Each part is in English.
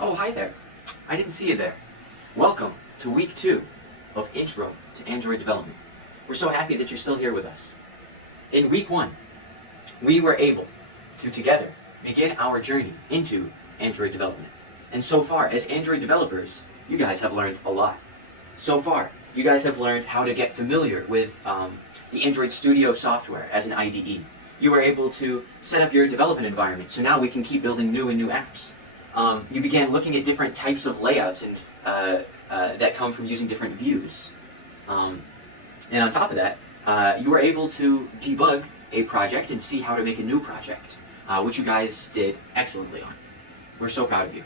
Oh, hi there. I didn't see you there. Welcome to week 2 of Intro to Android Development. We're so happy that you're still here with us. In week 1, we were able to together begin our journey into Android development. And so far, as Android developers, you guys have learned a lot. So far, you guys have learned how to get familiar with the Android Studio software as an IDE. You were able to set up your development environment, so now we can keep building new and new apps. You began looking at different types of layouts and that come from using different views. And on top of that, you were able to debug a project and see how to make a new project, which you guys did excellently on. We're so proud of you.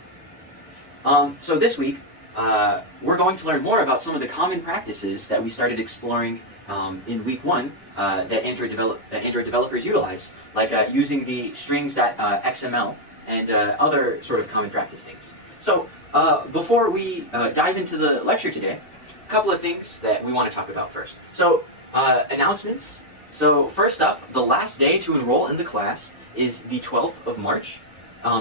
So this week, we're going to learn more about some of the common practices that we started exploring in week 1 that Android developers utilize, like using the strings.xml and other sort of common practice things. So before we dive into the lecture today, a couple of things that we want to talk about first. So announcements. So first up, the last day to enroll in the class is the 12th of March.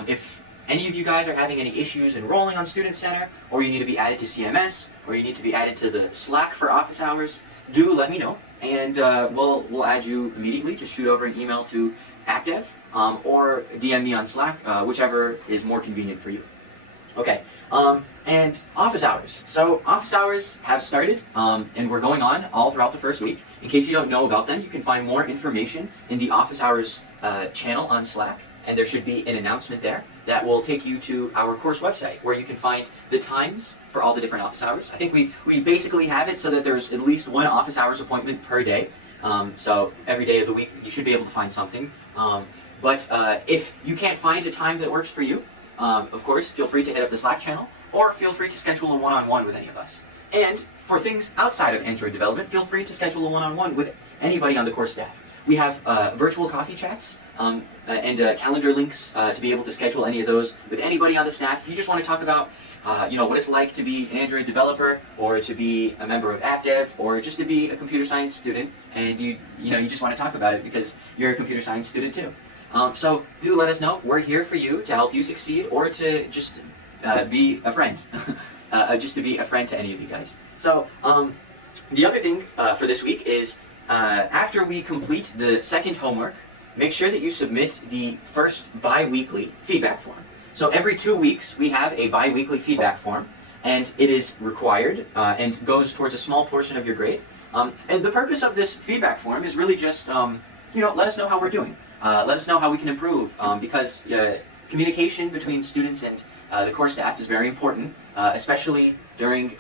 If any of you guys are having any issues enrolling on Student Center, or you need to be added to CMS, or you need to be added to the Slack for office hours, do let me know, and we'll add you immediately. Just shoot over an email to AppDev, or DM me on Slack, whichever is more convenient for you. Okay, and office hours. So office hours have started, and we're going on all throughout the first week. In case you don't know about them, you can find more information in the office hours channel on Slack, and there should be an announcement there that will take you to our course website, where you can find the times for all the different office hours. I think we basically have it so that there's at least one office hours appointment per day. So every day of the week you should be able to find something. But if you can't find a time that works for you, of course, feel free to hit up the Slack channel, or feel free to schedule a one-on-one with any of us. And for things outside of Android development, feel free to schedule a one-on-one with anybody on the course staff. We have virtual coffee chats and calendar links to be able to schedule any of those with anybody on the staff. If you just want to talk about what it's like to be an Android developer, or to be a member of AppDev, or just to be a computer science student, and you just want to talk about it because you're a computer science student too. So do let us know. We're here for you to help you succeed, or to just be a friend, just to be a friend to any of you guys. So the other thing for this week is after we complete the second homework, make sure that you submit the first bi-weekly feedback form. So every 2 weeks we have a bi-weekly feedback form, and it is required and goes towards a small portion of your grade. And the purpose of this feedback form is really just let us know how we're doing. Let us know how we can improve, because communication between students and the course staff is very important, especially during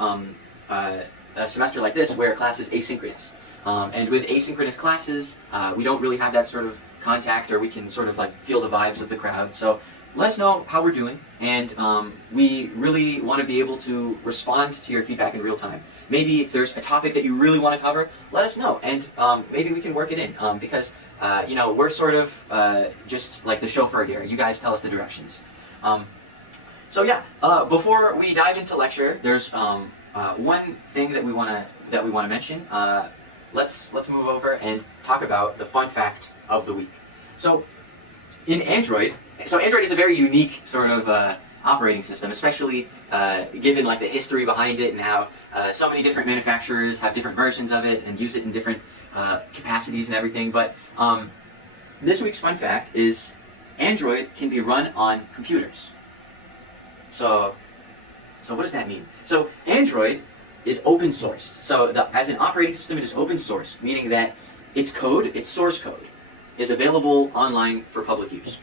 a semester like this where class is asynchronous. And with asynchronous classes, we don't really have that sort of contact, or we can sort of like feel the vibes of the crowd. So let us know how we're doing, and we really want to be able to respond to your feedback in real time. Maybe if there's a topic that you really want to cover, let us know, and maybe we can work it in, because we're sort of just like the chauffeur here. You guys tell us the directions. So yeah, before we dive into lecture, there's one thing that we want to mention. Let's move over and talk about the fun fact of the week. So in Android is a very unique sort of operating system, especially given like the history behind it and how so many different manufacturers have different versions of it and use it in different capacities and everything. But this week's fun fact is Android can be run on computers. So what does that mean? So Android is open sourced. So as an operating system, it is open sourced, meaning that its code, its source code, is available online for public use.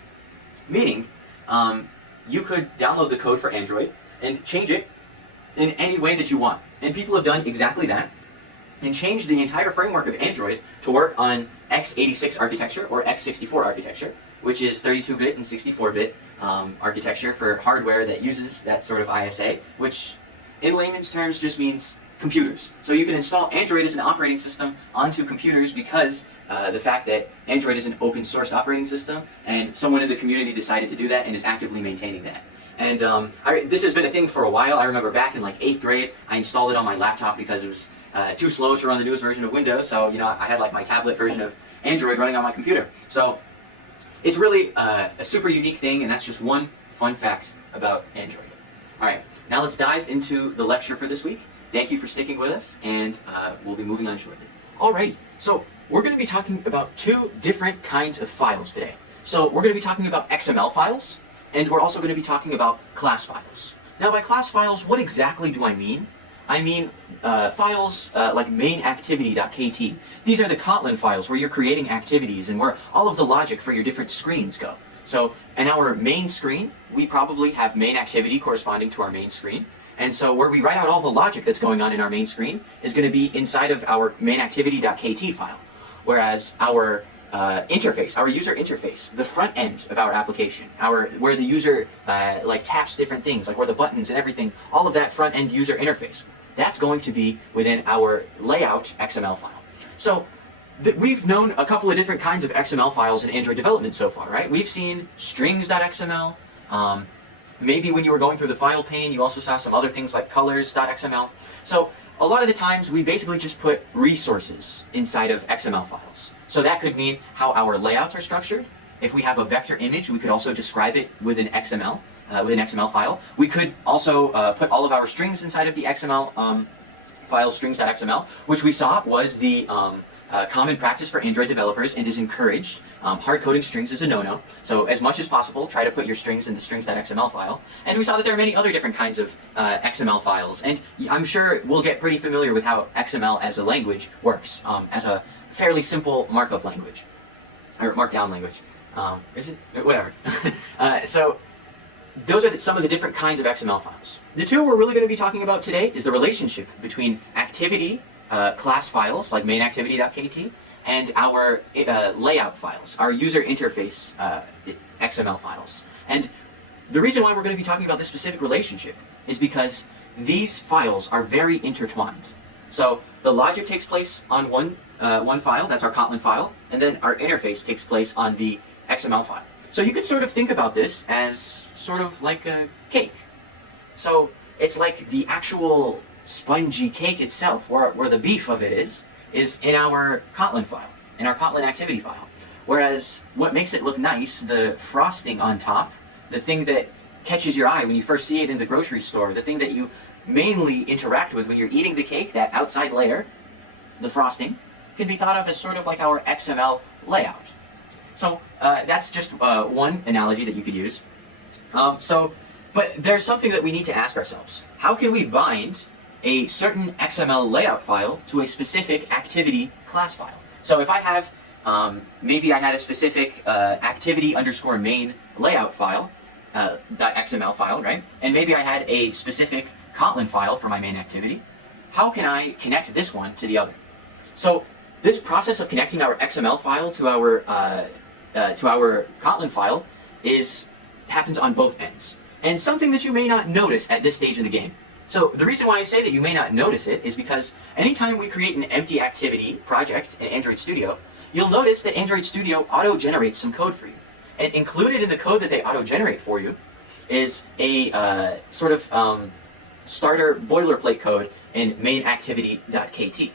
Meaning, you could download the code for Android and change it in any way that you want. And people have done exactly that, and changed the entire framework of Android to work on x86 architecture, or x64 architecture, which is 32-bit and 64-bit architecture for hardware that uses that sort of ISA, which in layman's terms just means computers. So you can install Android as an operating system onto computers because the fact that Android is an open source operating system, and someone in the community decided to do that and is actively maintaining that. And this has been a thing for a while. I remember back in like 8th grade, I installed it on my laptop because it was too slow to run the newest version of Windows. So I had like my tablet version of Android running on my computer. So it's really a super unique thing, and that's just one fun fact about Android. All right, now let's dive into the lecture for this week. Thank you for sticking with us, and we'll be moving on shortly. Alrighty, so we're going to be talking about two different kinds of files today. So we're going to be talking about XML files, and we're also going to be talking about class files. Now by class files, what exactly do I mean? I mean files like mainActivity.kt. These are the Kotlin files where you're creating activities and where all of the logic for your different screens go. So in our main screen, we probably have main activity corresponding to our main screen. And so where we write out all the logic that's going on in our main screen is going to be inside of our mainActivity.kt file. Whereas our interface, our user interface, the front end of our application, where the user like taps different things, like where the buttons and everything, all of that front end user interface, that's going to be within our layout XML file. So we've known a couple of different kinds of XML files in Android development so far, right? We've seen strings.xml. Maybe when you were going through the file pane, you also saw some other things like colors.xml. So a lot of the times, we basically just put resources inside of XML files. So that could mean how our layouts are structured. If we have a vector image, we could also describe it with an XML file. We could also put all of our strings inside of the XML file, strings.xml, which we saw was the common practice for Android developers and is encouraged. Hard-coding strings is a no-no, so as much as possible, try to put your strings in the strings.xml file. And we saw that there are many other different kinds of XML files, and I'm sure we'll get pretty familiar with how XML as a language works, as a fairly simple markup language, or markdown language. Is it? Whatever. So those are some of the different kinds of XML files. The two we're really going to be talking about today is the relationship between activity class files like mainActivity.kt and our layout files, our user interface XML files. And the reason why we're going to be talking about this specific relationship is because these files are very intertwined. So the logic takes place on one file, that's our Kotlin file, and then our interface takes place on the XML file. So you could sort of think about this as sort of like a cake. So it's like the actual spongy cake itself, where the beef of it is in our Kotlin file, in our Kotlin activity file. Whereas what makes it look nice, the frosting on top, the thing that catches your eye when you first see it in the grocery store, the thing that you mainly interact with when you're eating the cake, that outside layer, the frosting, can be thought of as sort of like our XML layout. So that's just one analogy that you could use. But there's something that we need to ask ourselves. How can we bind a certain XML layout file to a specific activity class file? So if I have, maybe I had a specific activity_main layout file, .xml file, right? And maybe I had a specific Kotlin file for my main activity. How can I connect this one to the other? So this process of connecting our XML file to our Kotlin file happens on both ends. And something that you may not notice at this stage of the game. So the reason why I say that you may not notice it is because anytime we create an empty activity project in Android Studio, you'll notice that Android Studio auto-generates some code for you. And included in the code that they auto-generate for you is a sort of starter boilerplate code in mainActivity.kt.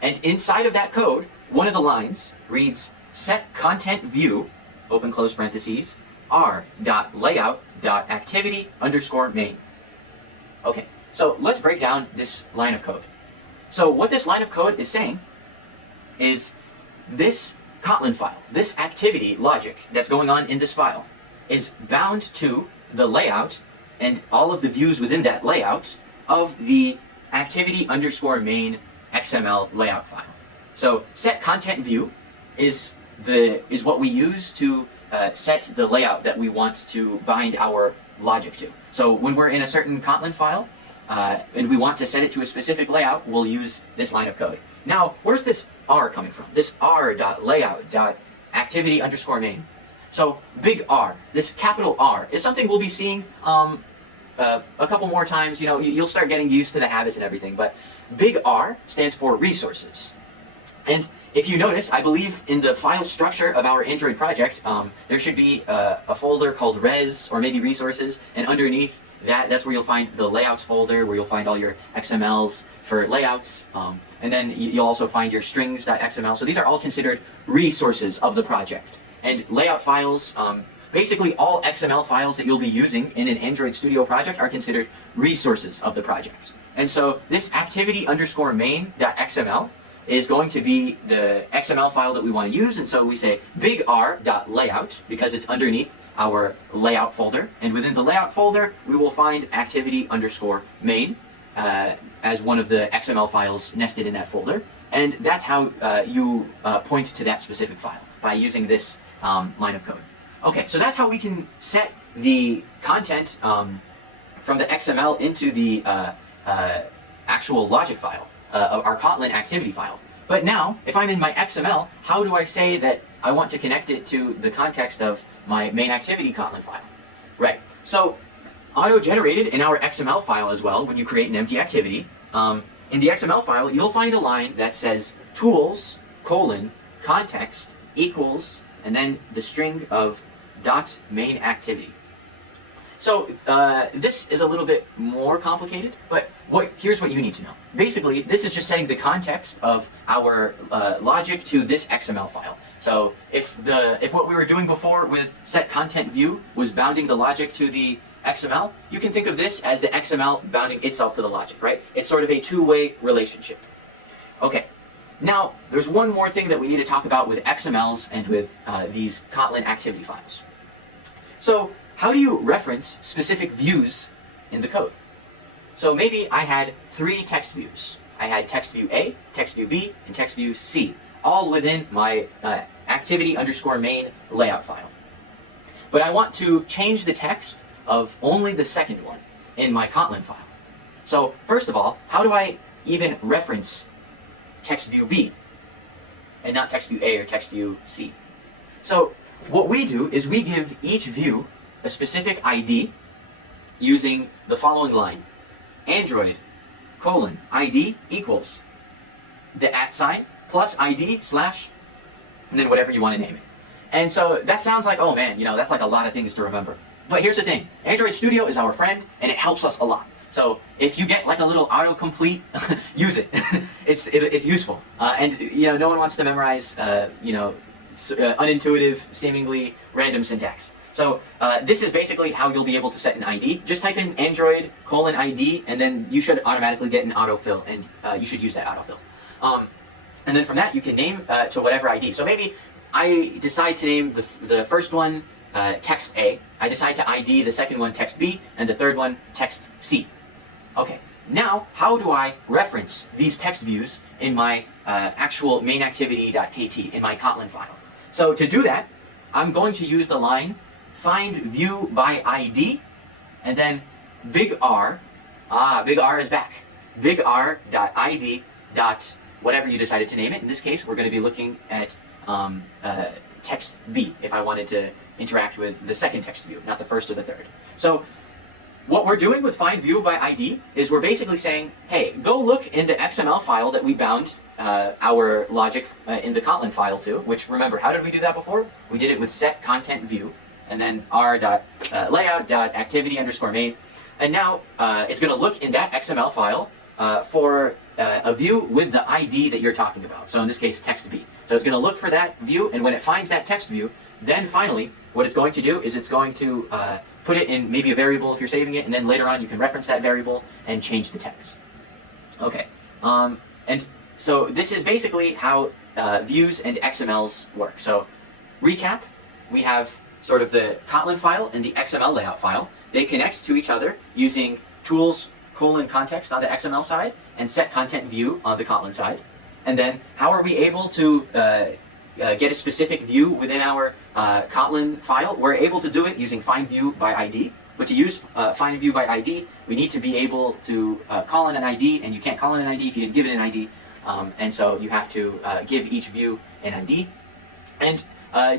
And inside of that code, one of the lines reads set content view, open close parentheses, r.layout.activity_main. Okay, so let's break down this line of code. So what this line of code is saying is this Kotlin file, this activity logic that's going on in this file, is bound to the layout and all of the views within that layout of the activity_main XML layout file. So set content view is what we use to set the layout that we want to bind our logic to. So when we're in a certain Kotlin file and we want to set it to a specific layout, we'll use this line of code. Now, where's this R coming from? This r.layout.activity_main. So big R, this capital R, is something we'll be seeing a couple more times. You know, you'll start getting used to the habits and everything, but big R stands for resources. And if you notice, I believe in the file structure of our Android project, there should be a folder called res or maybe resources, and underneath that's where you'll find the layouts folder, where you'll find all your XMLs for layouts, and then you'll also find your strings.xml. So these are all considered resources of the project. And layout files, basically all XML files that you'll be using in an Android Studio project are considered resources of the project. And so this activity_main.xml is going to be the XML file that we want to use, and so we say big R.layout because it's underneath our layout folder, and within the layout folder we will find activity_main as one of the XML files nested in that folder, and that's how you point to that specific file, by using this line of code. Okay, so that's how we can set the content from the XML into the actual logic file, our Kotlin activity file. But now, if I'm in my XML, how do I say that I want to connect it to the context of my main activity Kotlin file? Right, so auto-generated in our XML file as well, when you create an empty activity, in the XML file, you'll find a line that says tools, context, equals, and then the string of .main activity. So this is a little bit more complicated, but here's what you need to know. Basically, this is just setting the context of our logic to this XML file. So if what we were doing before with set content view was bounding the logic to the XML, you can think of this as the XML bounding itself to the logic, right? It's sort of a two-way relationship. Okay, now there's one more thing that we need to talk about with XMLs and with these Kotlin activity files. So how do you reference specific views in the code? So maybe I had 3 text views. I had text view A, text view B, and text view C, all within my activity_main layout file. But I want to change the text of only the second one in my Kotlin file. So first of all, how do I even reference text view B and not text view A or text view C? So what we do is we give each view a specific ID using the following line: Android, ID equals the @ plus ID slash, and then whatever you want to name it. And so that sounds like, oh man, that's like a lot of things to remember. But here's the thing, Android Studio is our friend, and it helps us a lot. So if you get like a little autocomplete, use it. It's useful. And no one wants to memorize unintuitive, seemingly random syntax. So this is basically how you'll be able to set an ID. Just type in Android :ID, and then you should automatically get an autofill, and you should use that autofill. And then from that, you can name to whatever ID. So maybe I decide to name the first one text A. I decide to ID the second one text B, and the third one text C. Okay, now how do I reference these text views in my actual main activity.kt in my Kotlin file? So to do that, I'm going to use the line find view by ID, and then big R, big R is back, big R.id whatever you decided to name it. In this case, we're going to be looking at text B if I wanted to interact with the second text view, not the first or the third. So what we're doing with find view by ID is we're basically saying, hey, go look in the XML file that we bound our logic in the Kotlin file to, which, remember, how did we do that before? We did it with set content view, and then r.layout.activity_main. And now it's going to look in that XML file for a view with the ID that you're talking about. So in this case, text B. So it's going to look for that view, and when it finds that text view, then finally, what it's going to do is it's going to put it in maybe a variable if you're saving it, and then later on you can reference that variable and change the text. Okay, and so this is basically how views and XMLs work. So recap, we have sort of the Kotlin file and the XML layout file. They connect to each other using tools :context on the XML side and set content view on the Kotlin side. And then how are we able to get a specific view within our Kotlin file? We're able to do it using find view by ID. But to use find view by ID, we need to be able to call in an ID, and you can't call in an ID if you didn't give it an ID. And so you have to give each view an ID. And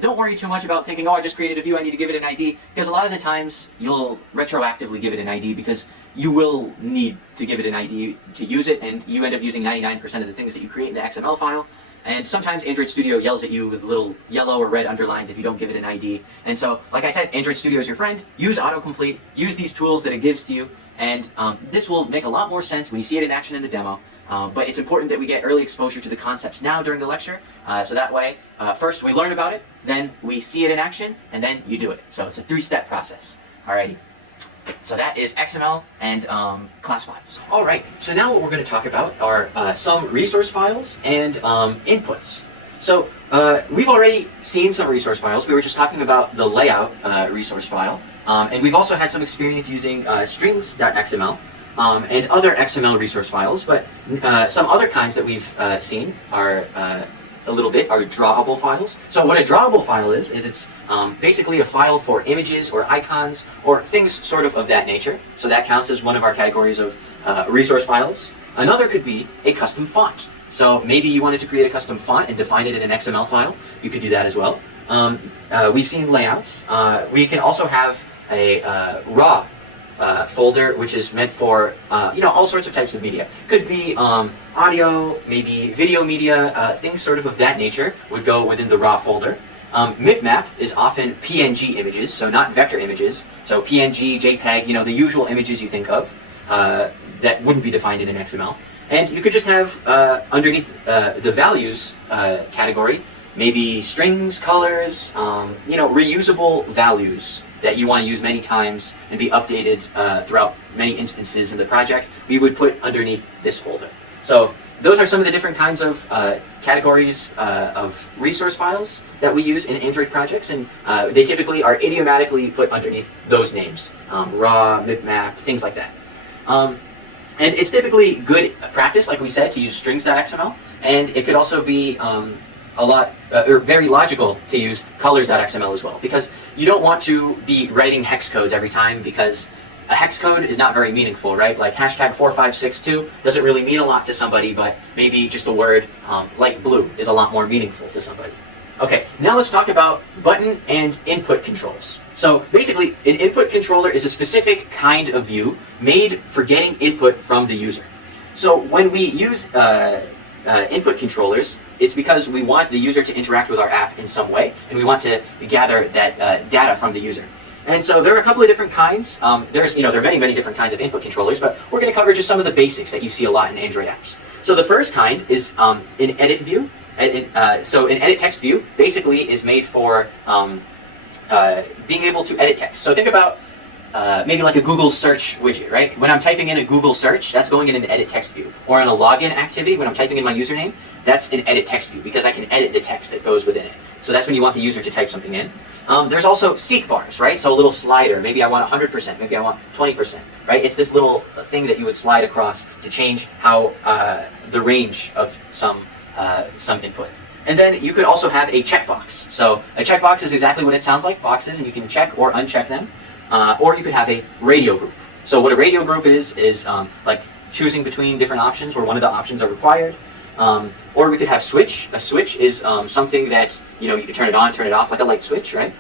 don't worry too much about thinking, oh, I just created a view, I need to give it an ID, because a lot of the times you'll retroactively give it an ID because you will need to give it an ID to use it, and you end up using 99% of the things that you create in the XML file. And sometimes Android Studio yells at you with little yellow or red underlines if you don't give it an ID. And so, like I said, Android Studio is your friend. Use autocomplete, use these tools that it gives to you, and this will make a lot more sense when you see it in action in the demo. But it's important that we get early exposure to the concepts now during the lecture, so that way, first we learn about it, then we see it in action, and then you do it. So it's a 3-step process. Alrighty. So that is XML and class files. Alright, so now what we're going to talk about are some resource files and inputs. So we've already seen some resource files. We were just talking about the layout resource file. And we've also had some experience using strings.xml and other XML resource files. But some other kinds that we've seen are a little bit are drawable files. So what a drawable file is it's basically a file for images or icons or things sort of that nature. So that counts as one of our categories of resource files. Another could be a custom font. So maybe you wanted to create a custom font and define it in an XML file. You could do that as well. We've seen layouts. We can also have a raw folder, which is meant for all sorts of types of media. Could be audio, maybe video media, things sort of that nature would go within the raw folder. Bitmap is often PNG images, so not vector images. So PNG, JPEG, the usual images you think of that wouldn't be defined in an XML. And you could just have underneath the values category, maybe strings, colors, reusable values that you want to use many times and be updated throughout many instances in the project, we would put underneath this folder. So those are some of the different kinds of categories of resource files that we use in Android projects, and they typically are idiomatically put underneath those names, raw, bitmap, things like that. And it's typically good practice, like we said, to use strings.xml, and it could also be very logical to use colors.xml as well, because you don't want to be writing hex codes every time, because a hex code is not very meaningful, right? Like hashtag 4562 doesn't really mean a lot to somebody, but maybe just the word light blue is a lot more meaningful to somebody. Okay, now let's talk about button and input controls. So basically, an input controller is a specific kind of view made for getting input from the user. So when we use input controllers, it's because we want the user to interact with our app in some way, and we want to gather that data from the user. And so there are a couple of different kinds. There are many different kinds of input controllers, but we're going to cover just some of the basics that you see a lot in Android apps. So the first kind is an edit view. So an edit text view basically is made for being able to edit text. So think about maybe like a Google search widget, right? When I'm typing in a Google search, that's going in an edit text view. Or in a login activity, when I'm typing in my username, that's an edit text view because I can edit the text that goes within it. So that's when you want the user to type something in. There's also seek bars, right? So a little slider. Maybe I want 100%, maybe I want 20%, right? It's this little thing that you would slide across to change how the range of some input. And then you could also have a checkbox. So a checkbox is exactly what it sounds like, boxes, and you can check or uncheck them. Or you could have a radio group. So what a radio group is like choosing between different options where one of the options are required. Or we could have switch. A switch is something that you can turn it on, turn it off, like a light switch, right?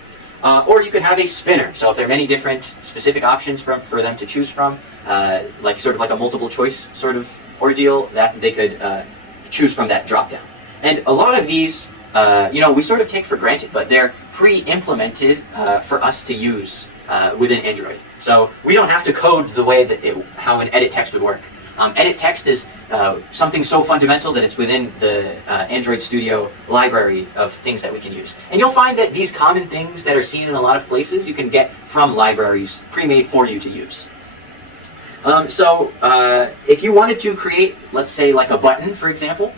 Or you could have a spinner. So if there are many different specific options for them to choose from, like sort of like a multiple choice sort of ordeal, that they could choose from that drop down. And a lot of these, we sort of take for granted, but they're pre-implemented for us to use within Android. So we don't have to code the way that how an edit text would work. Edit text is something so fundamental that it's within the Android Studio library of things that we can use. And you'll find that these common things that are seen in a lot of places you can get from libraries pre-made for you to use. If you wanted to create, let's say, like a button, for example,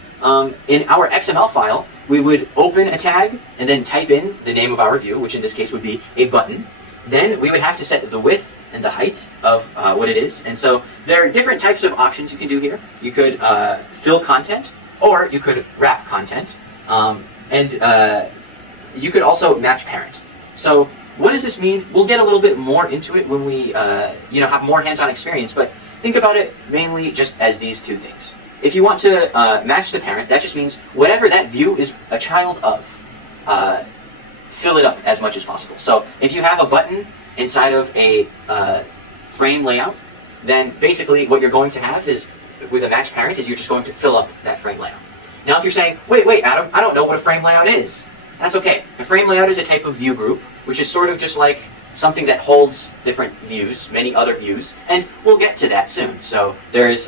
in our XML file, we would open a tag and then type in the name of our view, which in this case would be a button. Then we would have to set the width and the height of what it is. And so there are different types of options you can do here. You could fill content, or you could wrap content, and you could also match parent. So what does this mean? We'll get a little bit more into it when we have more hands-on experience, but think about it mainly just as these two things. If you want to match the parent, that just means whatever that view is a child of, fill it up as much as possible. So if you have a button inside of a frame layout, then basically what you're going to have is, with a match parent, is you're just going to fill up that frame layout. Now if you're saying, wait, Adam, I don't know what a frame layout is. That's okay. A frame layout is a type of view group, which is sort of just like something that holds different views, many other views, and we'll get to that soon. So there's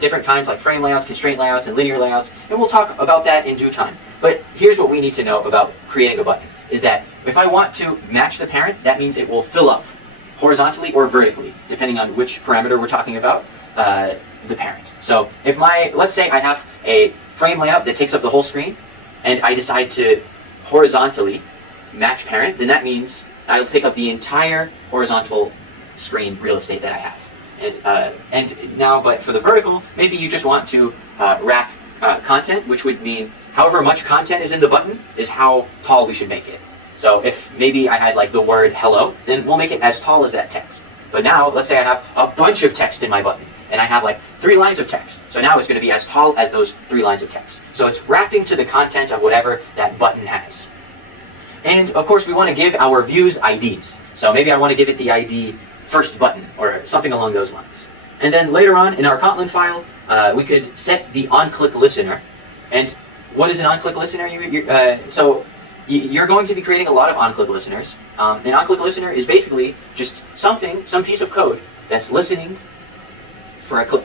different kinds like frame layouts, constraint layouts, and linear layouts, and we'll talk about that in due time. But here's what we need to know about creating a button, is that if I want to match the parent, that means it will fill up horizontally or vertically, depending on which parameter we're talking about, the parent. So if let's say I have a frame layout that takes up the whole screen, and I decide to horizontally match parent, then that means I'll take up the entire horizontal screen real estate that I have. And now, but for the vertical, maybe you just want to wrap content, which would mean however much content is in the button is how tall we should make it. So if maybe I had like the word hello, then we'll make it as tall as that text. But now, let's say I have a bunch of text in my button, and I have like 3 lines of text. So now it's going to be as tall as those 3 lines of text. So it's wrapping to the content of whatever that button has. And of course, we want to give our views IDs. So maybe I want to give it the ID first button or something along those lines. And then later on in our Kotlin file, we could set the Onclicklistener. And what is an Onclicklistener? So you're going to be creating a lot of Onclicklisteners. An Onclicklistener is basically just some piece of code that's listening for a click.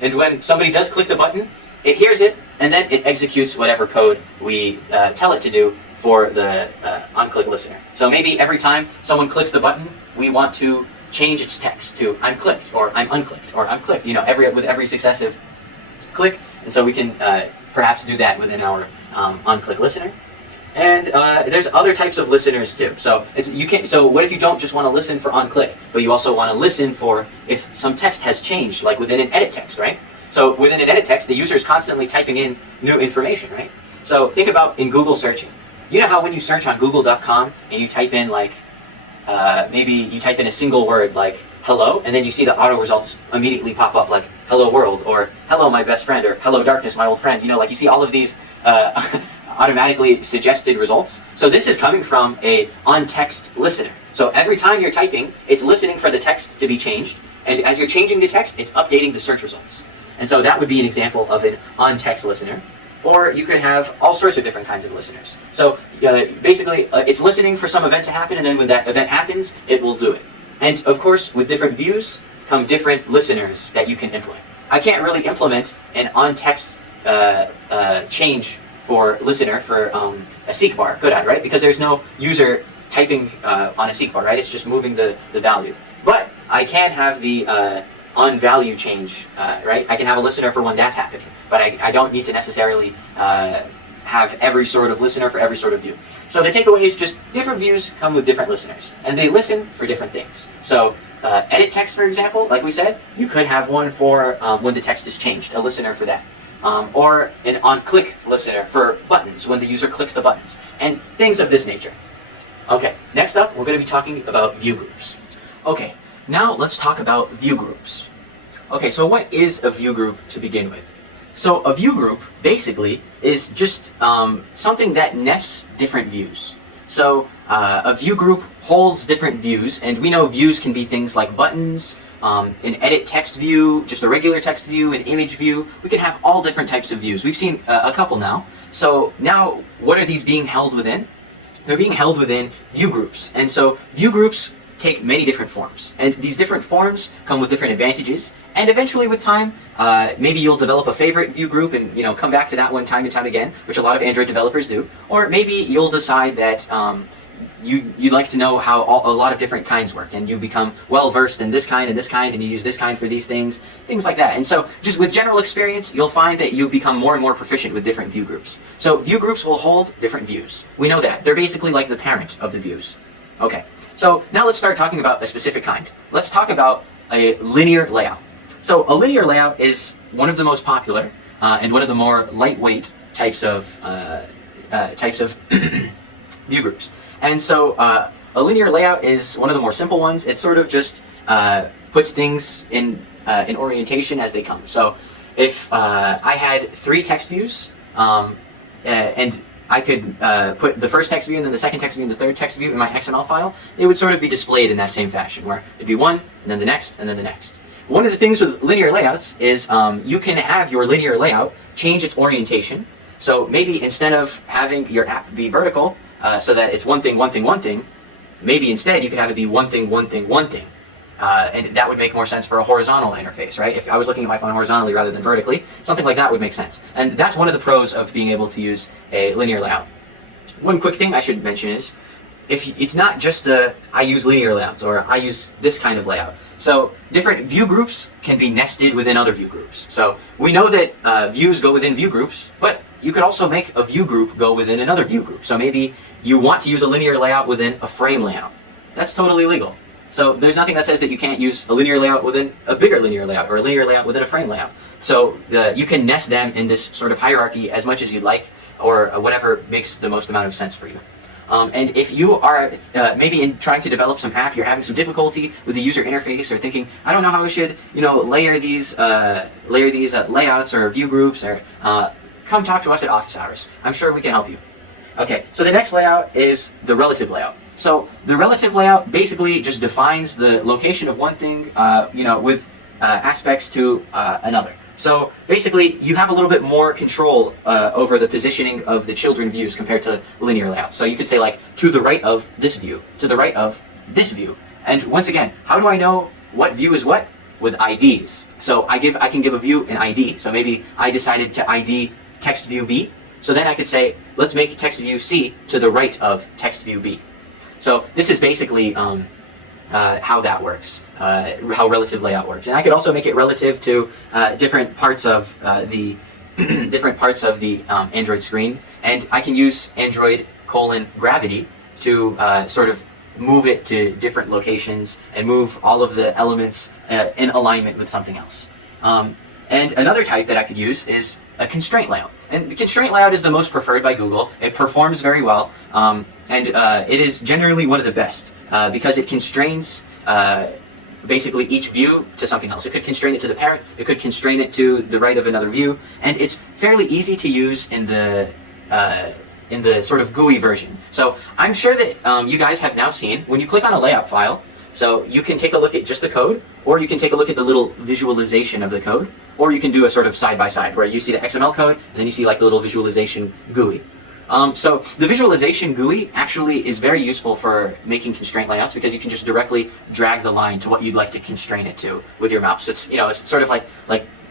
And when somebody does click the button, it hears it, and then it executes whatever code we tell it to do for the Onclicklistener. So maybe every time someone clicks the button, we want to change its text to I'm clicked, or I'm unclicked, or I'm clicked, with every successive click. And so we can perhaps do that within our Onclicklistener. And there's other types of listeners too. So So what if you don't just want to listen for onClick, but you also want to listen for if some text has changed, like within an edit text, right? So within an edit text, the user is constantly typing in new information, right? So think about in Google searching. You know how when you search on Google.com and you type in like maybe you type in a single word like hello, and then you see the auto results immediately pop up like hello world, or hello my best friend, or hello darkness my old friend. Like you see all of these automatically suggested results. So this is coming from a on-text listener. So every time you're typing, it's listening for the text to be changed, and as you're changing the text, it's updating the search results. And so that would be an example of an on-text listener. Or you could have all sorts of different kinds of listeners. So basically, it's listening for some event to happen, and then when that event happens, it will do it. And of course, with different views come different listeners that you can implement. I can't really implement an on-text change for listener for a Sig bar, could I, right? Because there's no user typing on a Sig bar, right? It's just moving the value. But I can have the on value change, right? I can have a listener for when that's happening, but I don't need to necessarily have every sort of listener for every sort of view. So the takeaway is just different views come with different listeners, and they listen for different things. So edit text, for example, like we said, you could have one for when the text is changed, a listener for that. Or an on-click listener for buttons, when the user clicks the buttons, and things of this nature. Okay, next up, we're going to be talking about view groups. Okay, now let's talk about view groups. Okay, so what is a view group to begin with? So a view group, basically, is just something that nests different views. So a view group holds different views, and we know views can be things like buttons, an edit text view, just a regular text view, an image view. We can have all different types of views. We've seen a couple now. So now, what are these being held within? They're being held within view groups. And so view groups take many different forms. And these different forms come with different advantages. And eventually with time, maybe you'll develop a favorite view group and come back to that one time and time again, which a lot of Android developers do. Or maybe you'll decide that you'd like to know how a lot of different kinds work, and you become well versed in this kind, and you use this kind for these things like that. And so just with general experience, you'll find that you become more and more proficient with different view groups. So view groups will hold different views. We know that. They're basically like the parent of the views. Okay, so now let's start talking about a specific kind. Let's talk about a linear layout. So a linear layout is one of the most popular and one of the more lightweight types of view groups. And so a linear layout is one of the more simple ones. It sort of just puts things in orientation as they come. So if I had 3 text views, and I could put the first text view, and then the second text view, and the third text view in my XML file, they would sort of be displayed in that same fashion, where it'd be one, and then the next, and then the next. One of the things with linear layouts is you can have your linear layout change its orientation. So maybe instead of having your app be vertical, so that it's one thing, maybe instead you could have it be one thing, one thing, one thing. And that would make more sense for a horizontal interface, right? If I was looking at my phone horizontally rather than vertically, something like that would make sense. And that's one of the pros of being able to use a linear layout. One quick thing I should mention is, if it's not just I use linear layouts or I use this kind of layout. So different view groups can be nested within other view groups. So we know that views go within view groups, but you could also make a view group go within another view group. So maybe you want to use a linear layout within a frame layout. That's totally legal. So there's nothing that says that you can't use a linear layout within a bigger linear layout or a linear layout within a frame layout. So you can nest them in this sort of hierarchy as much as you'd like, or whatever makes the most amount of sense for you. And if you are maybe in trying to develop some app, you're having some difficulty with the user interface, or thinking, I don't know how I should, layer these layouts or view groups, or come talk to us at office hours. I'm sure we can help you. Okay, so the next layout is the relative layout. So the relative layout basically just defines the location of one thing, with aspects to another. So basically, you have a little bit more control over the positioning of the children views compared to linear layouts. So you could say, like, to the right of this view, to the right of this view. And once again, how do I know what view is what? With IDs. So I can give a view an ID. So maybe I decided to ID text view B. So then I could say, let's make text view C to the right of text view B. So this is basically how that works, how relative layout works. And I could also make it relative to different parts of the Android screen. And I can use Android:gravity to sort of move it to different locations and move all of the elements in alignment with something else. And another type that I could use is a constraint layout. And the constraint layout is the most preferred by Google. It performs very well, and it is generally one of the best because it constrains basically each view to something else. It could constrain it to the parent, it could constrain it to the right of another view, and it's fairly easy to use in the sort of GUI version. So I'm sure that you guys have now seen, when you click on a layout file, so you can take a look at just the code, or you can take a look at the little visualization of the code, or you can do a sort of side-by-side, where you see the XML code, and then you see like the little visualization GUI. So the visualization GUI actually is very useful for making constraint layouts, because you can just directly drag the line to what you'd like to constrain it to with your mouse. It's it's sort of like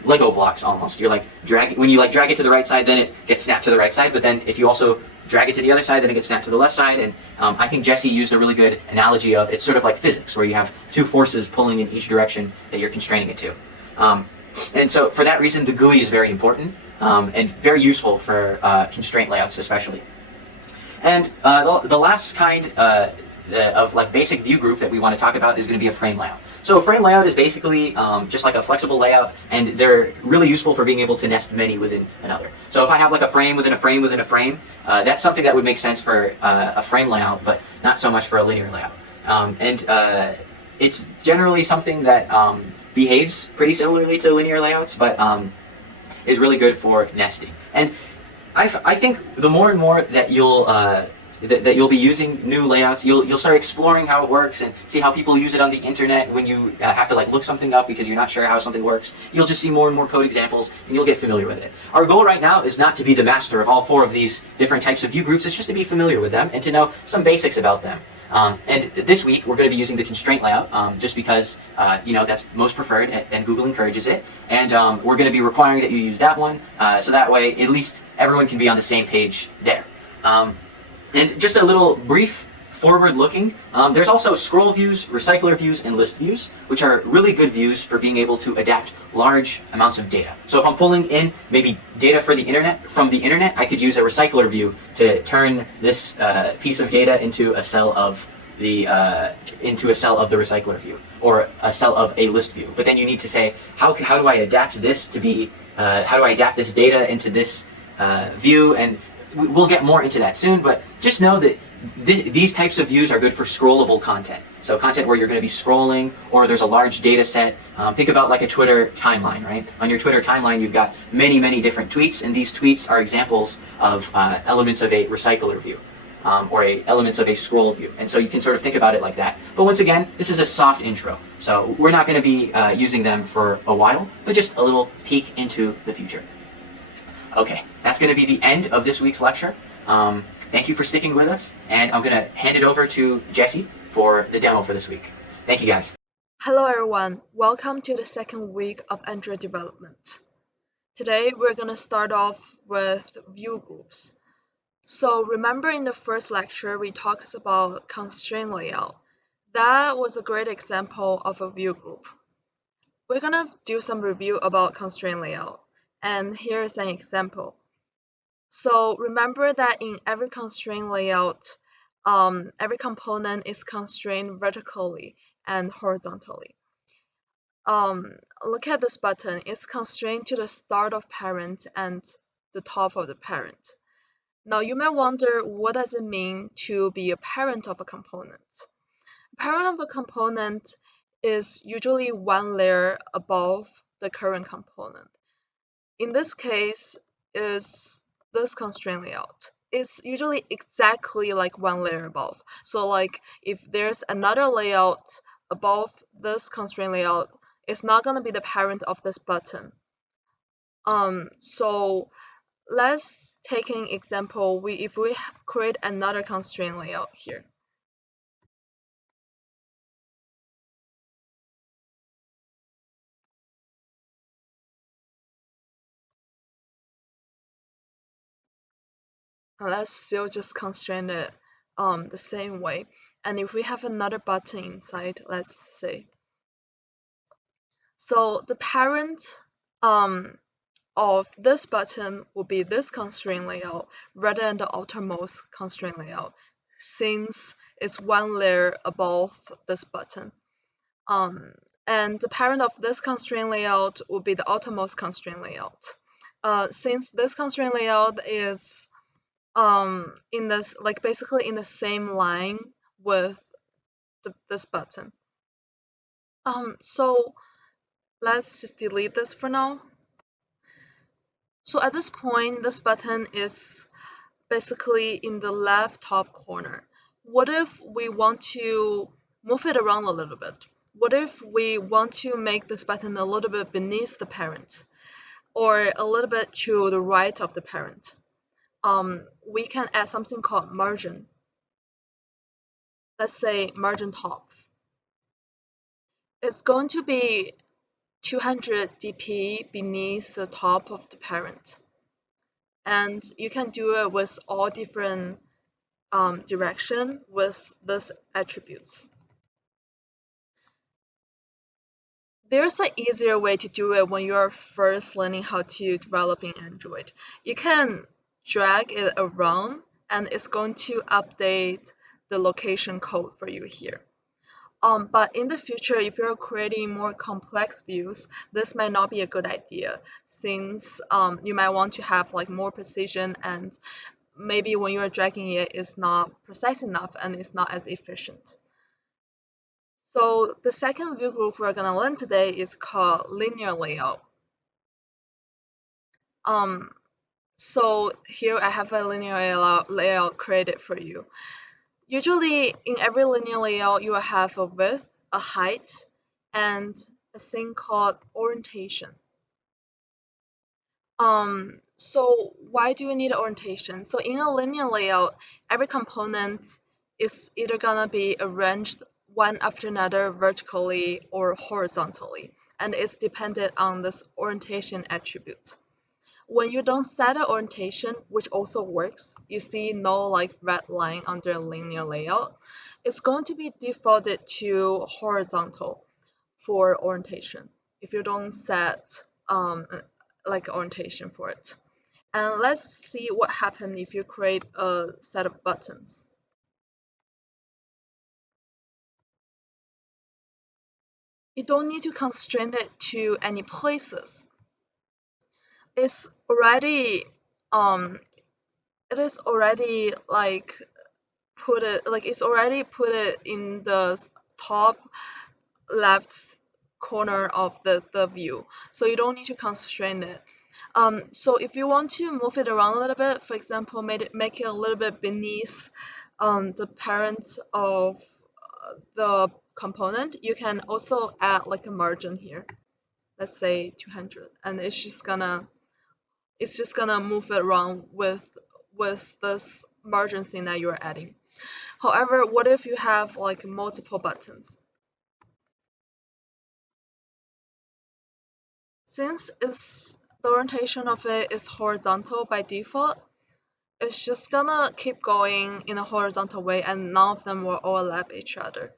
Lego blocks almost. You're like when you drag it to the right side, then it gets snapped to the right side. But then if you also drag it to the other side, then it gets snapped to the left side. And I think Jesse used a really good analogy of it's sort of like physics, where you have two forces pulling in each direction that you're constraining it to. And so for that reason, the GUI is very important and very useful for constraint layouts especially. And the last kind of basic view group that we want to talk about is going to be a frame layout. So a frame layout is basically just like a flexible layout, and they're really useful for being able to nest many within another. So if I have like a frame within a frame within a frame, that's something that would make sense for a frame layout, but not so much for a linear layout. It's generally something that behaves pretty similarly to linear layouts, but is really good for nesting. And I think the more and more that you'll be using new layouts, you'll start exploring how it works and see how people use it on the internet. When you have to look something up because you're not sure how something works, you'll just see more and more code examples and you'll get familiar with it. Our goal right now is not to be the master of all four of these different types of view groups. It's just to be familiar with them and to know some basics about them. And this week we're going to be using the constraint layout just because that's most preferred and Google encourages it. And we're going to be requiring that you use that one so that way at least everyone can be on the same page there. And just a little brief forward-looking, there's also scroll views, recycler views, and list views, which are really good views for being able to adapt large amounts of data. So if I'm pulling in maybe data from the internet, I could use a recycler view to turn this piece of data into a cell of the recycler view, or a cell of a list view. But then you need to say, how do I adapt this to be? How do I adapt this data into this view? And we'll get more into that soon, but just know that these types of views are good for scrollable content. So content where you're going to be scrolling, or there's a large data set. Think about like a Twitter timeline, right? On your Twitter timeline, you've got many, many different tweets, and these tweets are examples of elements of a recycler view, or elements of a scroll view. And so you can sort of think about it like that. But once again, this is a soft intro. So we're not going to be using them for a while, but just a little peek into the future. Okay, that's going to be the end of this week's lecture. Thank you for sticking with us, and I'm going to hand it over to Jesse for the demo for this week. Thank you, guys. Hello everyone, welcome to the second week of Android development. Today we're going to start off with view groups. So remember in the first lecture we talked about constraint layout. That was a great example of a view group. We're going to do some review about constraint layout, and here's an example. So remember that in every constraint layout, every component is constrained vertically and horizontally. Look at this button. It's constrained to the start of parent and the top of the parent. Now you may wonder, what does it mean to be a parent of a component? Parent of a component is usually one layer above the current component. In this case, is this constraint layout. It's usually exactly like one layer above. So like if there's another layout above this constraint layout, it's not going to be the parent of this button. So let's take an example. If we create another constraint layout here. Let's still just constrain it the same way. And if we have another button inside, let's say. So the parent of this button will be this constraint layout rather than the outermost constraint layout, since it's one layer above this button. And the parent of this constraint layout will be the outermost constraint layout. Since this constraint layout is in this, like basically in the same line with this button. So let's just delete this for now. So at this point, this button is basically in the left top corner. What if we want to move it around a little bit? What if we want to make this button a little bit beneath the parent, or a little bit to the right of the parent? We can add something called margin. Let's say margin top. It's going to be 200 dp beneath the top of the parent. And you can do it with all different direction with these attributes. There's an easier way to do it when you're first learning how to develop in Android. You can drag it around and it's going to update the location code for you here. But in the future, if you're creating more complex views, this might not be a good idea, since you might want to have like more precision, and maybe when you're dragging it, it's not precise enough and it's not as efficient. So the second view group we're going to learn today is called linear layout. So here I have a linear layout created for you. Usually in every linear layout, you will have a width, a height, and a thing called orientation. So why do you need orientation? So in a linear layout, every component is either gonna be arranged one after another vertically or horizontally, and it's dependent on this orientation attribute. When you don't set an orientation, which also works, you see no like red line under linear layout, it's going to be defaulted to horizontal for orientation if you don't set like orientation for it. And let's see what happens if you create a set of buttons. You don't need to constrain it to any places. It's already it is already like it's already put it in the top left corner of the view, so you don't need to constrain it. So if you want to move it around a little bit, for example, make it a little bit beneath the parent of the component, you can also add like a margin here. Let's say 200, and it's just gonna it's just gonna move it around with this margin thing that you're adding. However, what if you have like multiple buttons? Since the orientation of it is horizontal by default, it's just gonna keep going in a horizontal way and none of them will overlap each other.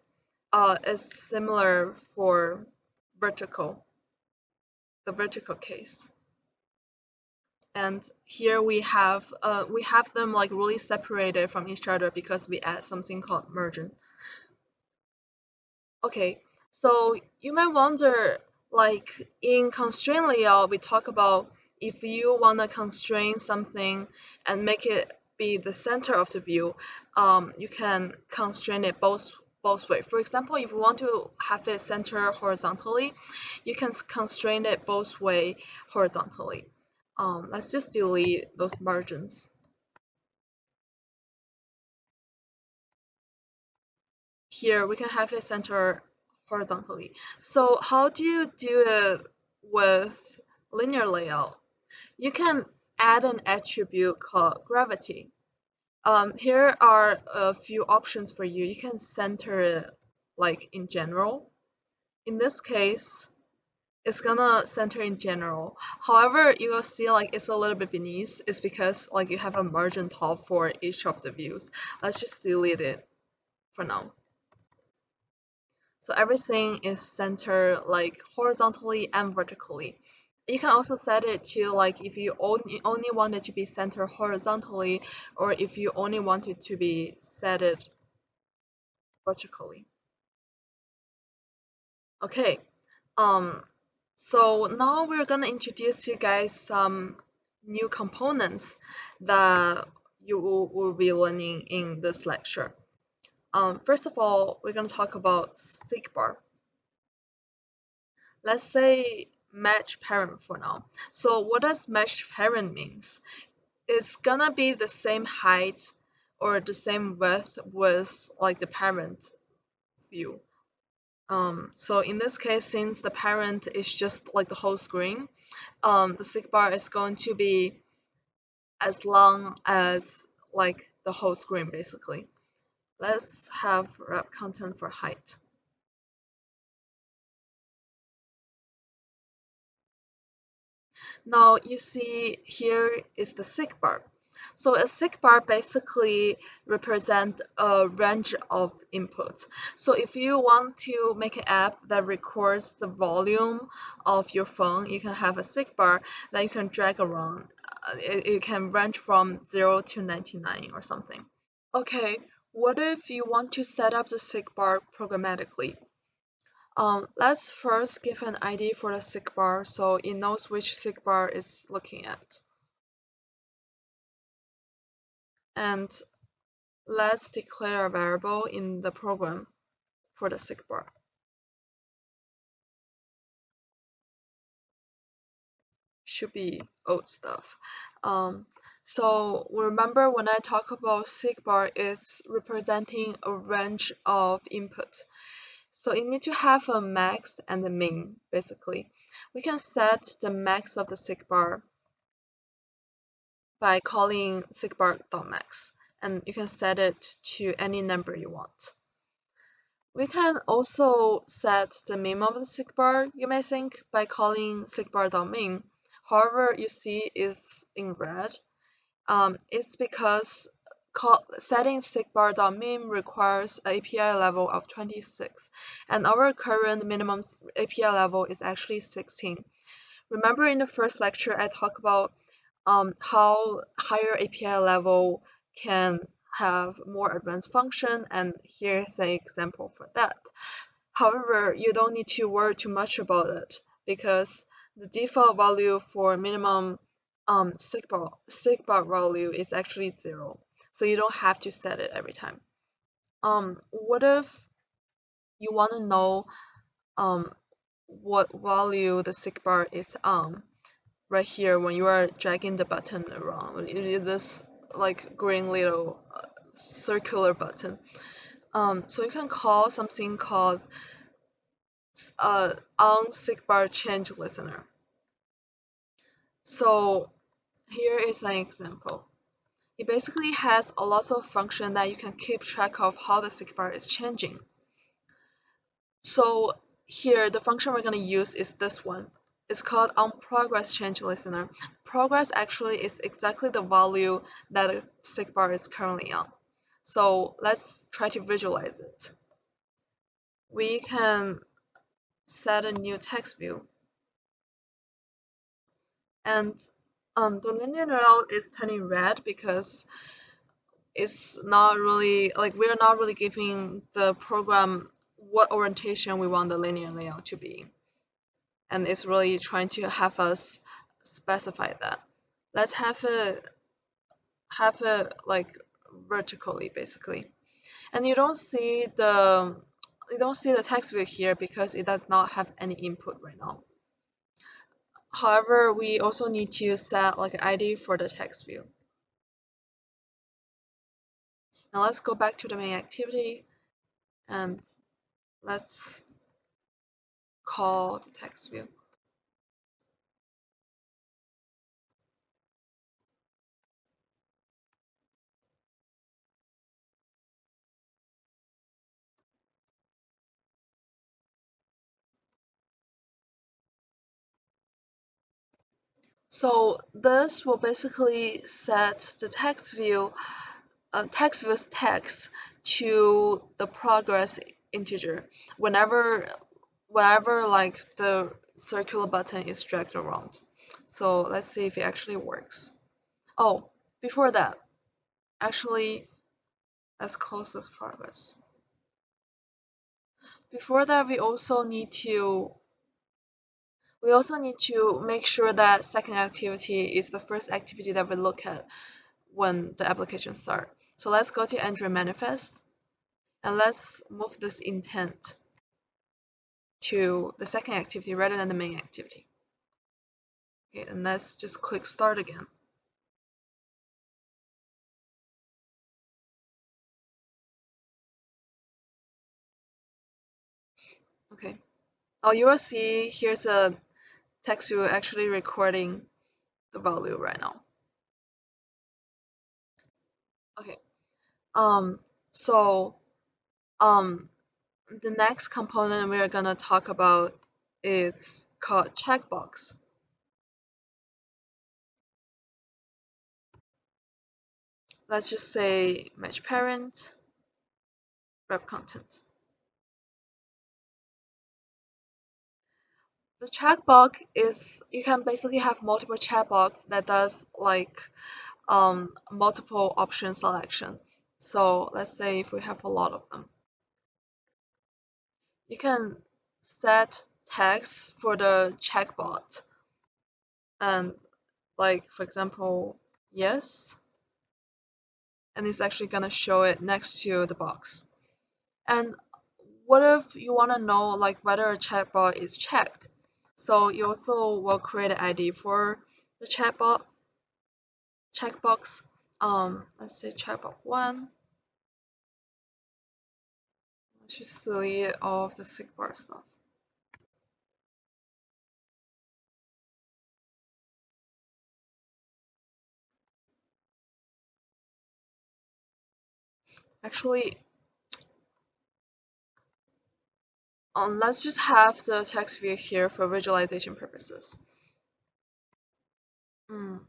It's similar for vertical, the vertical case. And here we have them like really separated from each other because we add something called margin. Okay, so you might wonder, like in constraint layout, we talk about if you want to constrain something and make it be the center of the view, you can constrain it both way. For example, if you want to have it center horizontally, you can constrain it both way horizontally. Let's just delete those margins. Here we can have it center horizontally. So how do you do it with linear layout? You can add an attribute called gravity. Here are a few options for you. You can center it like in general. In this case, it's gonna center in general. However, you will see like it's a little bit beneath. It's because like you have a margin top for each of the views. Let's just delete it for now. So everything is centered like horizontally and vertically. You can also set it to like if you only want it to be centered horizontally or if you only want it to be set it vertically. Okay, so now we're gonna introduce you guys some new components that you will be learning in this lecture. First of all, we're gonna talk about Sig Bar. Let's say match parent for now. So what does match parent means? It's gonna be the same height or the same width with like the parent view. So in this case, since the parent is just like the whole screen, the Sig Bar is going to be as long as like the whole screen basically. Let's have wrap content for height. Now you see here is the Sig Bar. So a Sig Bar basically represents a range of inputs. So if you want to make an app that records the volume of your phone, you can have a Sig Bar that you can drag around. It can range from 0 to 99 or something. Okay, what if you want to set up the Sig Bar programmatically? Let's first give an ID for the Sig Bar so it knows which Sig Bar it's looking at. And let's declare a variable in the program for the Sig Bar. Should be old stuff. So remember when I talk about Sig Bar, it's representing a range of input. So you need to have a max and a min, basically. We can set the max of the Sig Bar by calling sigbar.max, and you can set it to any number you want. We can also set the min of the Sig Bar, you may think, by calling sigbar.min. However, you see is in red. It's because setting sigbar.min requires an API level of 26, and our current minimum API level is actually 16. Remember in the first lecture I talked about how higher API level can have more advanced function, and here's an example for that. However, you don't need to worry too much about it because the default value for minimum sigbar value is actually 0, so you don't have to set it every time. What if you want to know what value the sigbar is on? Right here when you are dragging the button around, this like green little circular button. So you can call something called on sigbar change listener. So Here is an example. It basically has a lot of function that you can keep track of how the sig bar is changing. So here, the function we're going to use is this one. It's called onProgressChangeListener. Progress actually is exactly the value that a sig bar is currently on. So let's try to visualize it. We can set a new text view, and the linear layout is turning red because it's not really like we're not really giving the program what orientation we want the linear layout to be, and it's really trying to have us specify that. Let's have it like vertically basically, and you don't see the text view here because it does not have any input right now. However, we also need to set like an ID for the text view. Now let's go back to the main activity and let's call the text view. So this will basically set the text view's text to the progress integer whenever like the circular button is dragged around. So let's see if it actually works. Oh, before that, actually, let's close this progress. Before that, we also need to make sure that second activity is the first activity that we look at when the application starts. So let's go to Android manifest and let's move this intent to the second activity rather than the main activity. Okay, and let's just click start again. Okay. Oh, you will see here's a text view actually recording the value right now. Okay. So the next component we're gonna talk about is called Checkbox. Let's just say match parent, wrap content. The checkbox is you can basically have multiple checkbox that does like multiple option selection. So let's say if we have a lot of them, you can set text for the checkbox and like for example yes, and it's actually gonna show it next to the box. And what if you want to know like whether a checkbox is checked? So you also will create an ID for the checkbox. Let's say checkbox 1. Let's just delete all of the sig bar stuff. Actually, let's just have the text view here for visualization purposes. Mm.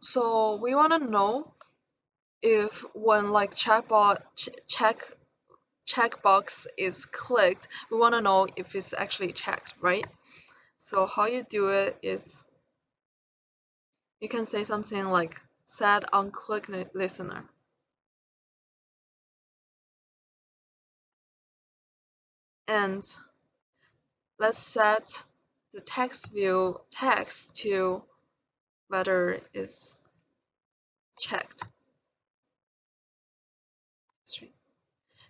So we want to know if when like checkbox is clicked, we want to know if it's actually checked, right? So how you do it is you can say something like set Onclicklistener. And let's set the text view text to whether it's checked.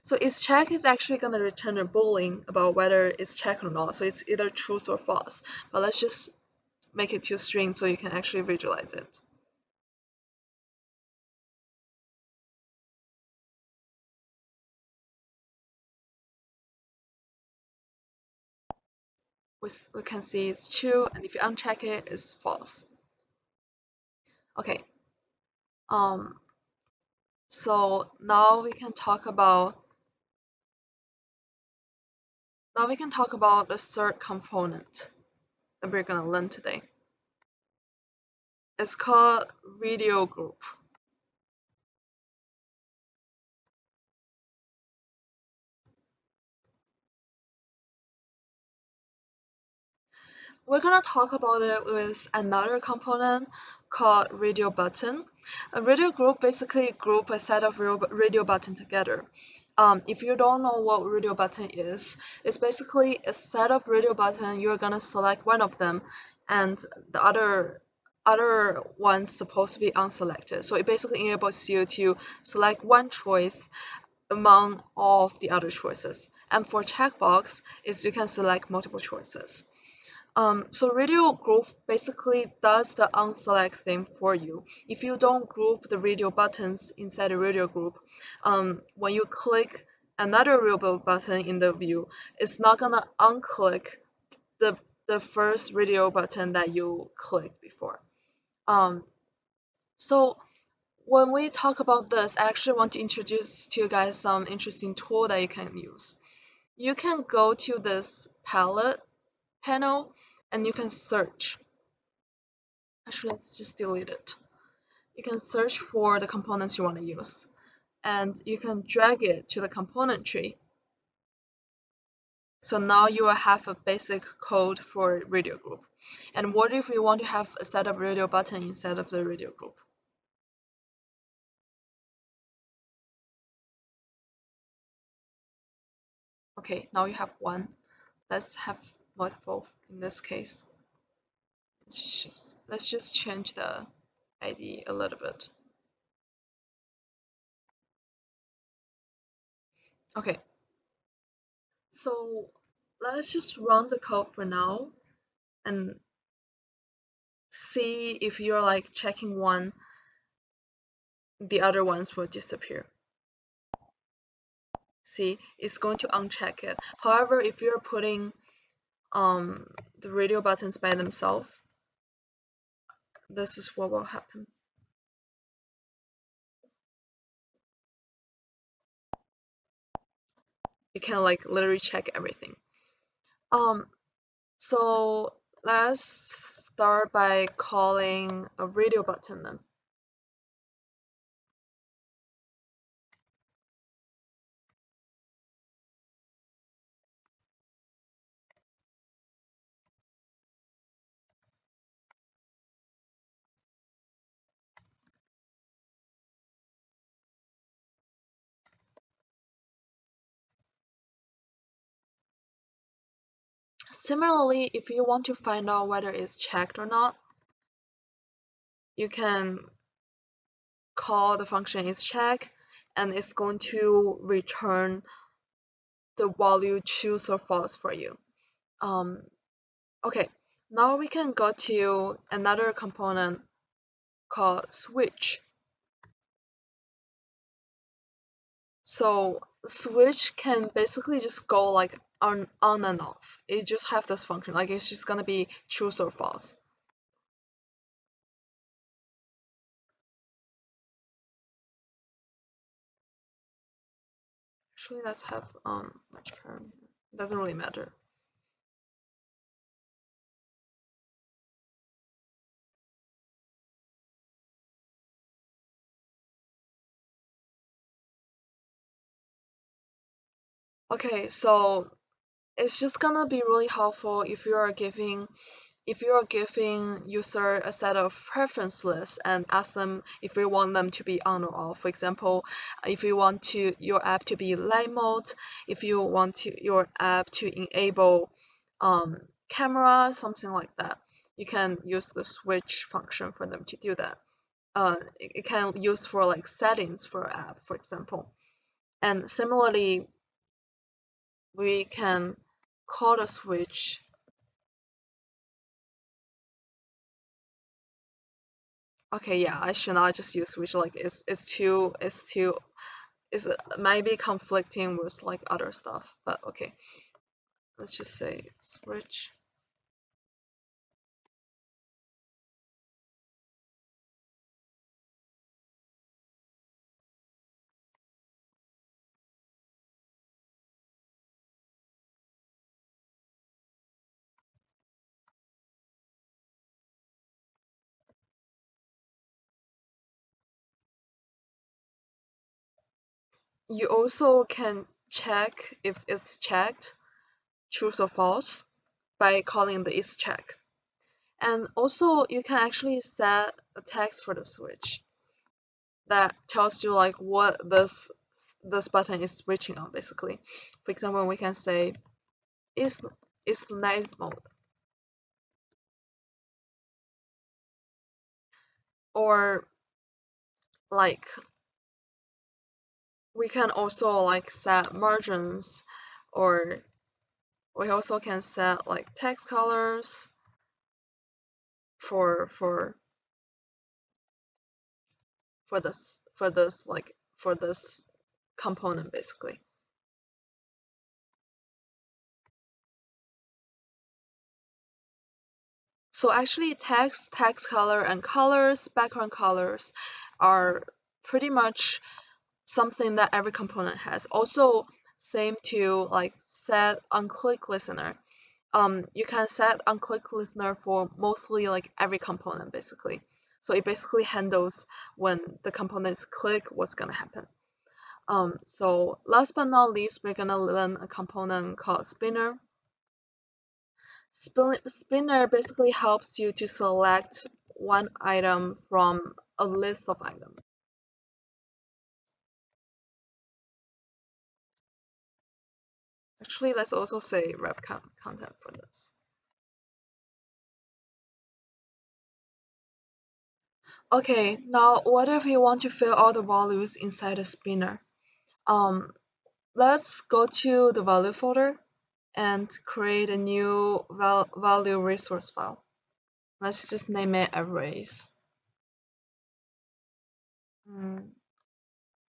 So is check is actually going to return a boolean about whether it's checked or not. So it's either true or false. But let's just make it to string so you can actually visualize it. We can see it's true, and if you uncheck it, it's false. Okay. So now we can talk about the third component that we're gonna learn today. It's called radio group. We're gonna talk about it with another component called radio button. A radio group basically group a set of radio button together. If you don't know what radio button is, it's basically a set of radio button. You're gonna select one of them, and the other one's supposed to be unselected. So it basically enables you to select one choice among all of the other choices. And for checkbox, is you can select multiple choices. So radio group basically does the unselect thing for you. If you don't group the radio buttons inside the radio group, when you click another radio button in the view, it's not gonna unclick the first radio button that you clicked before. So when we talk about this, I actually want to introduce to you guys some interesting tool that you can use. You can go to this palette panel and you can search. Actually, let's just delete it. You can search for the components you want to use, and you can drag it to the component tree. So now you will have a basic code for radio group. And what if we want to have a set of radio button instead of the radio group? Okay, now you have one. Let's have multiple in this case. Let's just change the ID a little bit. Okay, so let's just run the code for now and see if you're like checking one, the other ones will disappear. See, it's going to uncheck it. However, if you're putting the radio buttons by themselves, this is what will happen. You can like literally check everything. So let's start by calling a radio button then. Similarly, if you want to find out whether it's checked or not, you can call the function isCheck, and it's going to return the value true or false for you. Okay, now we can go to another component called switch. So switch can basically just go like on and off. It just have this function, like it's just gonna be true or false. Actually, let's have much parent. It doesn't really matter. Okay, so it's just gonna be really helpful if you are giving if you are giving user a set of preference lists and ask them if you want them to be on or off, for example, if you want your app to be light mode, if you want your app to enable camera, something like that, you can use the switch function for them to do that. It can use for like settings for app, for example. And similarly, we can call the switch. Okay, yeah, I should not just use switch. Like it's maybe conflicting with like other stuff. But okay, let's just say switch. You also can check if it's checked, true or false, by calling the isCheck. And also you can actually set a text for the switch that tells you like what this button is switching on basically. For example, we can say is night mode, or like we can also like set margins, or we also can set like text colors for for this component basically. So actually text color and colors, background colors are pretty much something that every component has. Also same to like set Onclicklistener. You can set Onclicklistener for mostly like every component basically. So it basically handles when the components click what's gonna happen. So last but not least, we're gonna learn a component called spinner. Spinner basically helps you to select one item from a list of items. Actually, let's also say ref content for this. Okay, now what if you want to fill all the values inside a spinner? Let's go to the value folder and create a new value resource file. Let's just name it arrays.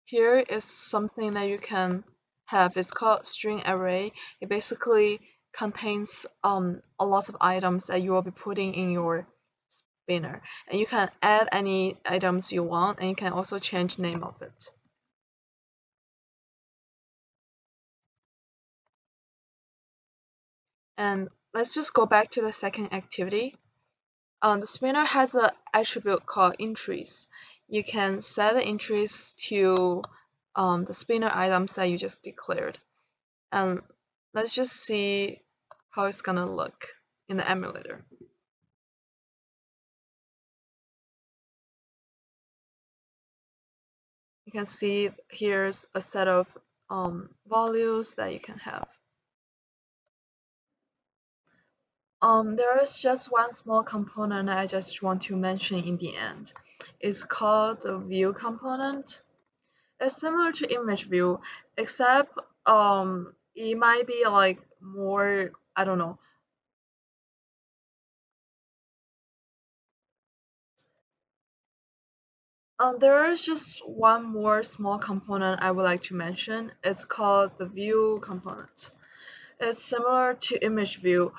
Here is something that you can have. It's called string array. It basically contains a lot of items that you will be putting in your spinner, and you can add any items you want, and you can also change name of it. And let's just go back to the second activity. The spinner has an attribute called entries. You can set the entries to the spinner items that you just declared. And let's just see how it's gonna look in the emulator. You can see here's a set of values that you can have. There is just one small component I just want to mention in the end. It's called the view component. It's similar to image view, except it might be like more, I don't know. There is just one more small component I would like to mention. It's called the view component. It's similar to image view.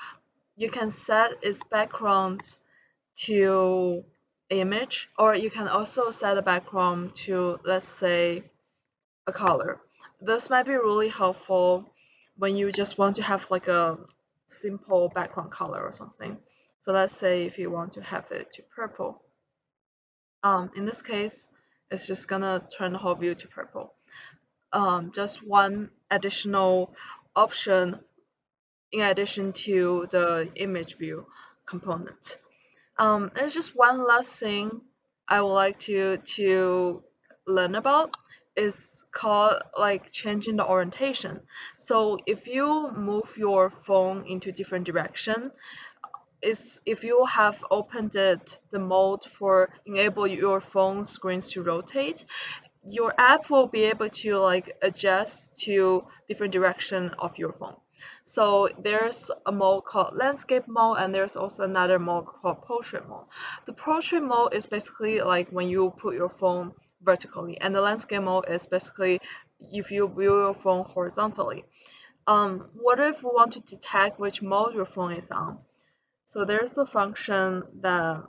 You can set its background to image, or you can also set the background to, let's say, a color. This might be really helpful when you just want to have like a simple background color or something. So let's say if you want to have it to purple. In this case, it's just gonna turn the whole view to purple. Just one additional option in addition to the image view. component. There's just one last thing I would like to learn about. It's called like changing the orientation. So if you move your phone into different direction, is if you have opened it the mode for enable your phone screens to rotate, your app will be able to like adjust to different direction of your phone. So there's a mode called landscape mode, and there's also another mode called portrait mode. The portrait mode is basically like when you put your phone vertically, and the landscape mode is basically if you view your phone horizontally. What if we want to detect which mode your phone is on? So there's a function that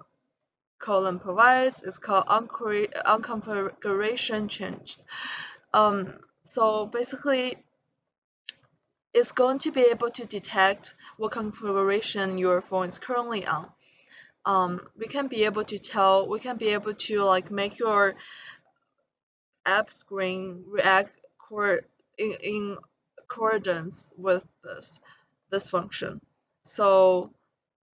colon provides. It's called unconfiguration changed. So basically, it's going to be able to detect what configuration your phone is currently on. We can be able to tell. We can be able to like make your app screen react in accordance with this function. So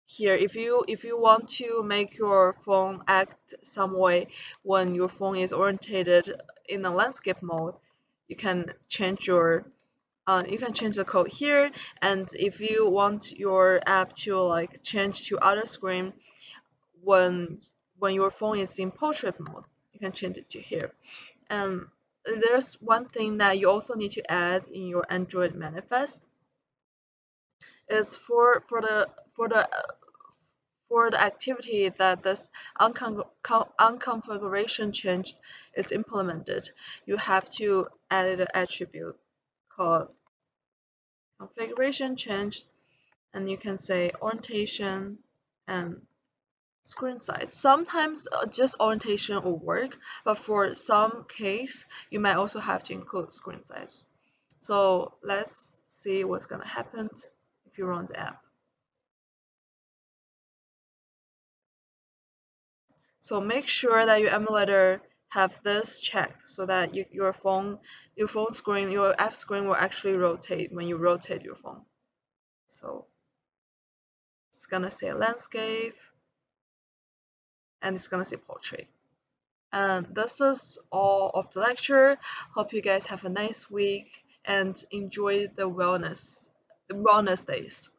here, if you want to make your phone act some way when your phone is orientated in a landscape mode, you can change the code here. And if you want your app to like change to other screen when your phone is in portrait mode, you can change it to here. And there's one thing that you also need to add in your Android manifest is for the activity that this unconfiguration change is implemented, you have to add an attribute called configuration change, and you can say orientation and screen size. Sometimes just orientation will work, but for some case, you might also have to include screen size. So let's see what's gonna happen if you run the app. So make sure that your emulator have this checked so that your phone screen, your app screen will actually rotate when you rotate your phone. So it's gonna say landscape and it's gonna say portrait. And this is all of the lecture. Hope you guys have a nice week and enjoy the wellness days.